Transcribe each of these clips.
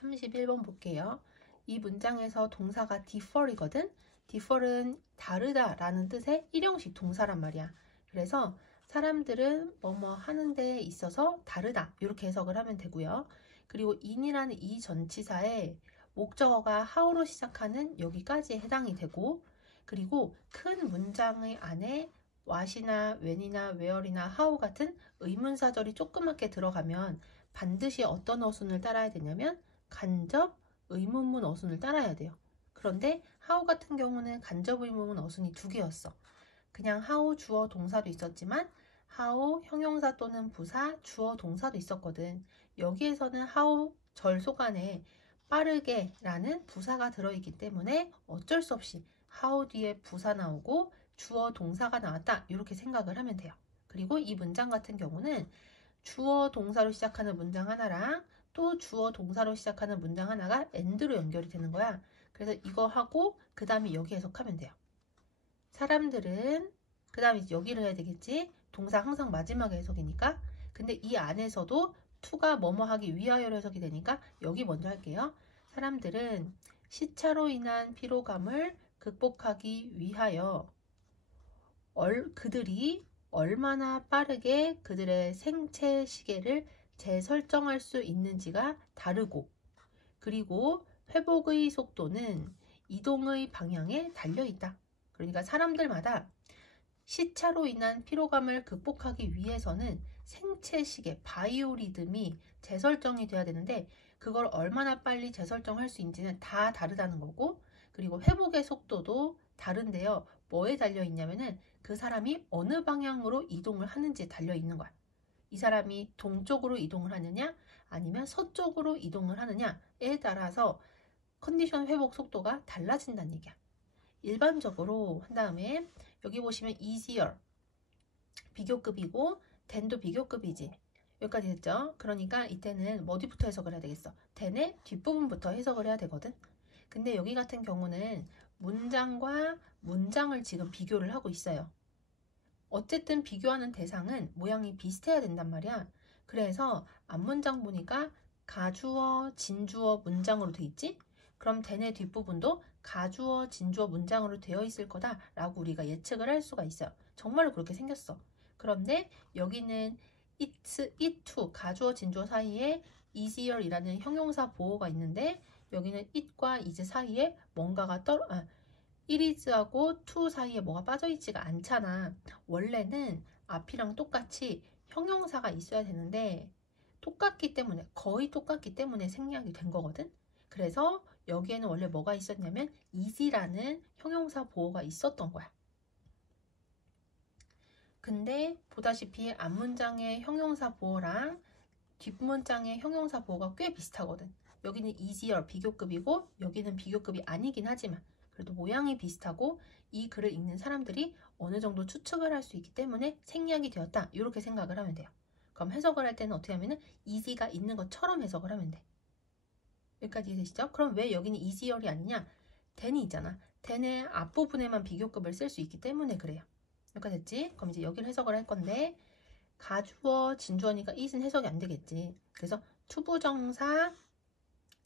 31번 볼게요. 이 문장에서 동사가 differ이거든. differ은 다르다 라는 뜻의 일형식 동사란 말이야. 그래서 사람들은 뭐뭐 하는 데 있어서 다르다 이렇게 해석을 하면 되고요. 그리고 in이라는 이 전치사에 목적어가 how로 시작하는 여기까지에 해당이 되고, 그리고 큰 문장의 안에 what이나 when이나 where이나 how 같은 의문사절이 조그맣게 들어가면 반드시 어떤 어순을 따라야 되냐면 간접 의문문 어순을 따라야 돼요. 그런데 how 같은 경우는 간접 의문문 어순이 두 개였어. 그냥 how 주어 동사도 있었지만 how 형용사 또는 부사 주어 동사도 있었거든. 여기에서는 how 절속 안에 빠르게 라는 부사가 들어있기 때문에 어쩔 수 없이 how 뒤에 부사 나오고 주어 동사가 나왔다 이렇게 생각을 하면 돼요. 그리고 이 문장 같은 경우는 주어 동사로 시작하는 문장 하나랑 또 주어 동사로 시작하는 문장 하나가 and로 연결이 되는 거야. 그래서 이거 하고 그 다음에 여기 해석하면 돼요. 사람들은 그 다음에 여기를 해야 되겠지. 동사 항상 마지막에 해석이니까. 근데 이 안에서도 to가 뭐뭐 하기 위하여로 해석이 되니까 여기 먼저 할게요. 사람들은 시차로 인한 피로감을 극복하기 위하여 그들이 얼마나 빠르게 그들의 생체 시계를 재설정할 수 있는지가 다르고, 그리고 회복의 속도는 이동의 방향에 달려 있다. 그러니까 사람들마다 시차로 인한 피로감을 극복하기 위해서는 생체 시계, 바이오리듬이 재설정이 돼야 되는데 그걸 얼마나 빨리 재설정할 수 있는지는 다 다르다는 거고, 그리고 회복의 속도도 다른데요. 뭐에 달려 있냐면은 그 사람이 어느 방향으로 이동을 하는지에 달려 있는 거야. 이 사람이 동쪽으로 이동을 하느냐 아니면 서쪽으로 이동을 하느냐에 따라서 컨디션 회복 속도가 달라진다는 얘기야. 일반적으로 한 다음에 여기 보시면 easier 비교급이고 than도 비교급이지. 여기까지 됐죠? 그러니까 이때는 어디부터 해석을 해야 되겠어? than의 뒷부분부터 해석을 해야 되거든. 근데 여기 같은 경우는 문장과 문장을 지금 비교를 하고 있어요. 어쨌든 비교하는 대상은 모양이 비슷해야 된단 말이야. 그래서 앞문장 보니까 가주어, 진주어 문장으로 돼 있지? 그럼 than의 뒷부분도 가주어, 진주어 문장으로 되어 있을 거다라고 우리가 예측을 할 수가 있어요. 정말로 그렇게 생겼어. 그런데 여기는 it to 가주어, 진주어 사이에 easier이라는 형용사 보호가 있는데 여기는 it과 is 사이에 뭔가가 it is하고 to 사이에 뭐가 빠져있지가 않잖아. 원래는 앞이랑 똑같이 형용사가 있어야 되는데 똑같기 때문에, 거의 똑같기 때문에 생략이 된 거거든. 그래서 여기에는 원래 뭐가 있었냐면 is라는 형용사 보호가 있었던 거야. 근데 보다시피 앞문장의 형용사 보호랑 뒷문장의 형용사 보호가 꽤 비슷하거든. 여기는 easier 비교급이고 여기는 비교급이 아니긴 하지만 그래도 모양이 비슷하고 이 글을 읽는 사람들이 어느 정도 추측을 할 수 있기 때문에 생략이 되었다 이렇게 생각을 하면 돼요. 그럼 해석을 할 때는 어떻게 하면은 easy가 있는 것처럼 해석을 하면 돼. 여기까지 이해되시죠? 그럼 왜 여기는 easier이 아니냐? than이 있잖아. than의 앞부분에만 비교급을 쓸 수 있기 때문에 그래요. 여기까지 됐지? 그럼 이제 여기를 해석을 할 건데 가주어, 진주어니까 it은 해석이 안 되겠지. 그래서 투부정사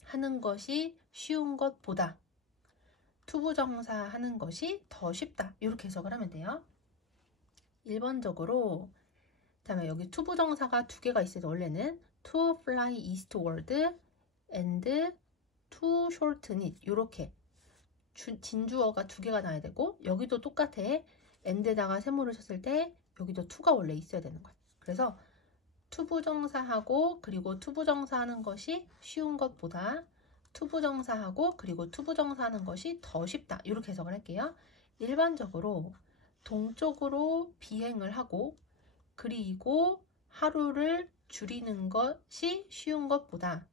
하는 것이 쉬운 것보다 투부정사 하는 것이 더 쉽다. 이렇게 해석을 하면 돼요. 1번적으로 다음에 여기 투부정사가 두 개가 있어요. 원래는 to fly eastward and to shorten it 이렇게 진주어가 두 개가 나야 되고 여기도 똑같아. and에다가 세모를 쳤을 때 여기도 to가 원래 있어야 되는 거야. 그래서 투부정사하고 그리고 투부정사 하는 것이 쉬운 것보다 투부정사하고 그리고 투부정사 하는 것이 더 쉽다. 이렇게 해석을 할게요. 일반적으로 동쪽으로 비행을 하고 그리고 하루를 줄이는 것이 쉬운 것보다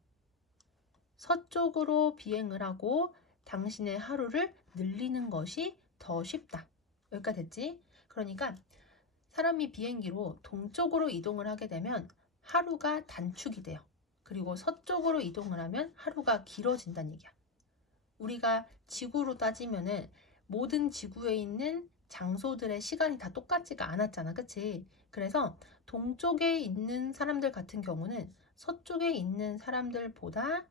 서쪽으로 비행을 하고 당신의 하루를 늘리는 것이 더 쉽다. 여기까지 됐지? 그러니까 사람이 비행기로 동쪽으로 이동을 하게 되면 하루가 단축이 돼요. 그리고 서쪽으로 이동을 하면 하루가 길어진다는 얘기야. 우리가 지구로 따지면은 모든 지구에 있는 장소들의 시간이 다 똑같지가 않았잖아. 그치? 그래서 동쪽에 있는 사람들 같은 경우는 서쪽에 있는 사람들보다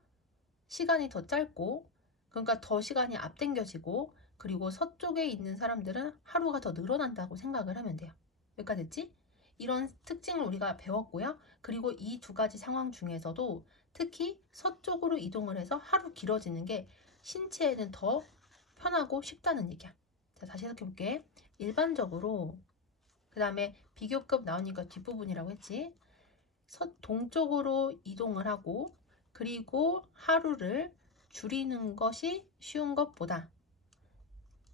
시간이 더 짧고, 그러니까 더 시간이 앞당겨지고, 그리고 서쪽에 있는 사람들은 하루가 더 늘어난다고 생각을 하면 돼요. 여기까지 됐지? 이런 특징을 우리가 배웠고요. 그리고 이 두 가지 상황 중에서도 특히 서쪽으로 이동을 해서 하루 길어지는 게 신체에는 더 편하고 쉽다는 얘기야. 자, 다시 해석해 볼게. 일반적으로, 그 다음에 비교급 나오니까 뒷부분이라고 했지. 동쪽으로 이동을 하고, 그리고 하루를 줄이는 것이 쉬운 것보다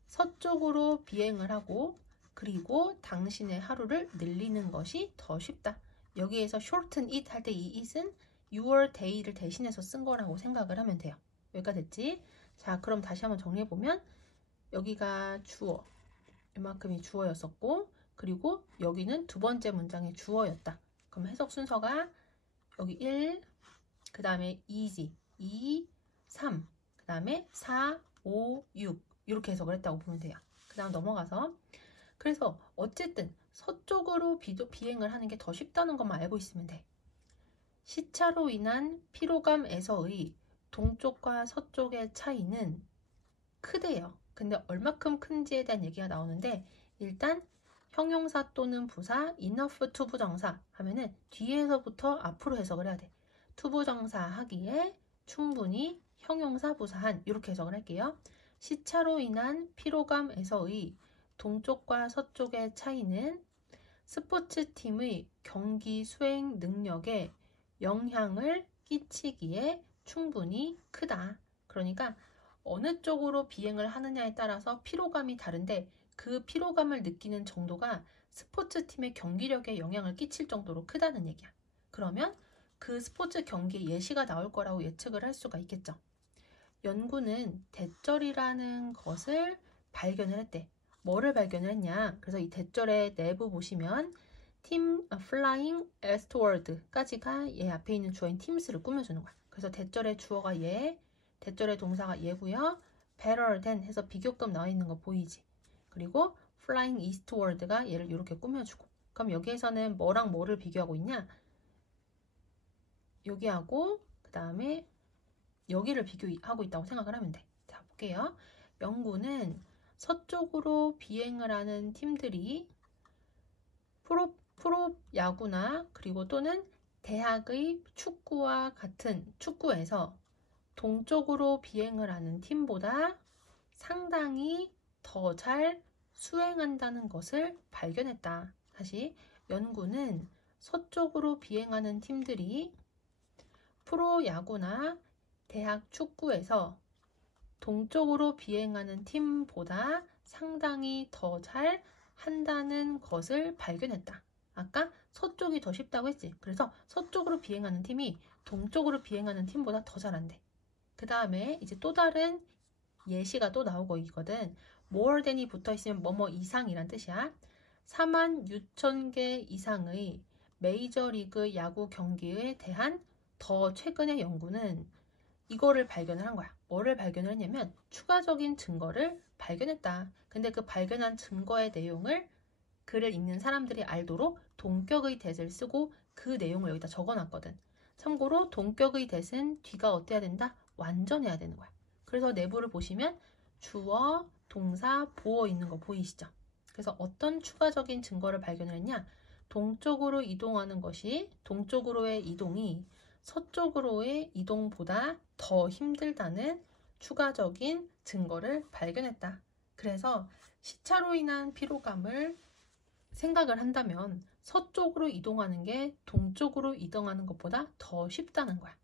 서쪽으로 비행을 하고, 그리고 당신의 하루를 늘리는 것이 더 쉽다. 여기에서 shorten it 할 때 이 it은 your day를 대신해서 쓴 거라고 생각을 하면 돼요. 여기까지 됐지? 자, 그럼 다시 한번 정리해보면, 여기가 주어, 이만큼이 주어였었고, 그리고 여기는 두 번째 문장의 주어였다. 그럼 해석 순서가 여기 1, 그 다음에 2지, 2, 3, 그 다음에 4, 5, 6 이렇게 해석을 했다고 보면 돼요. 그 다음 넘어가서, 그래서 어쨌든 서쪽으로 비행을 하는 게 더 쉽다는 것만 알고 있으면 돼. 시차로 인한 피로감에서의 동쪽과 서쪽의 차이는 크대요. 근데 얼마큼 큰지에 대한 얘기가 나오는데, 일단 형용사 또는 부사, enough 투부정사 하면은 뒤에서부터 앞으로 해석을 해야 돼. 투부정사 하기에 충분히 형용사 부사한, 이렇게 해석을 할게요. 시차로 인한 피로감에서의 동쪽과 서쪽의 차이는 스포츠팀의 경기 수행 능력에 영향을 끼치기에 충분히 크다. 그러니까 어느 쪽으로 비행을 하느냐에 따라서 피로감이 다른데, 그 피로감을 느끼는 정도가 스포츠팀의 경기력에 영향을 끼칠 정도로 크다는 얘기야. 그러면 그 스포츠 경기 예시가 나올 거라고 예측을 할 수가 있겠죠. 연구는 대절이라는 것을 발견을 했대. 뭐를 발견을 했냐? 그래서 이 대절의 내부 보시면 팀 flying eastward까지가 얘 앞에 있는 주어인 teams를 꾸며주는 거야. 그래서 대절의 주어가 얘, 대절의 동사가 얘고요. better than 해서 비교급 나와 있는 거 보이지? 그리고 flying eastward가 얘를 이렇게 꾸며주고. 그럼 여기에서는 뭐랑 뭐를 비교하고 있냐? 여기하고 그 다음에 여기를 비교하고 있다고 생각을 하면 돼. 자, 볼게요. 연구는 서쪽으로 비행을 하는 팀들이 프로 야구나 그리고 또는 대학의 축구와 같은 축구에서 동쪽으로 비행을 하는 팀보다 상당히 더 잘 수행한다는 것을 발견했다. 다시, 연구는 서쪽으로 비행하는 팀들이 프로야구나 대학 축구에서 동쪽으로 비행하는 팀보다 상당히 더 잘 한다는 것을 발견했다. 아까 서쪽이 더 쉽다고 했지. 그래서 서쪽으로 비행하는 팀이 동쪽으로 비행하는 팀보다 더 잘한대. 그 다음에 이제 또 다른 예시가 또 나오고 있거든. more than이 붙어 있으면 뭐뭐 이상이란 뜻이야. 46,000개 이상의 메이저리그 야구 경기에 대한 더 최근의 연구는 이거를 발견을 한 거야. 뭐를 발견을 했냐면 추가적인 증거를 발견했다. 근데 그 발견한 증거의 내용을 글을 읽는 사람들이 알도록 동격의 that을 쓰고 그 내용을 여기다 적어놨거든. 참고로 동격의 that은 뒤가 어때야 된다? 완전해야 되는 거야. 그래서 내부를 보시면 주어, 동사, 보어 있는 거 보이시죠? 그래서 어떤 추가적인 증거를 발견했냐? 동쪽으로 이동하는 것이, 동쪽으로의 이동이 서쪽으로의 이동보다 더 힘들다는 추가적인 증거를 발견했다. 그래서 시차로 인한 피로감을 생각을 한다면 서쪽으로 이동하는 게 동쪽으로 이동하는 것보다 더 쉽다는 거야.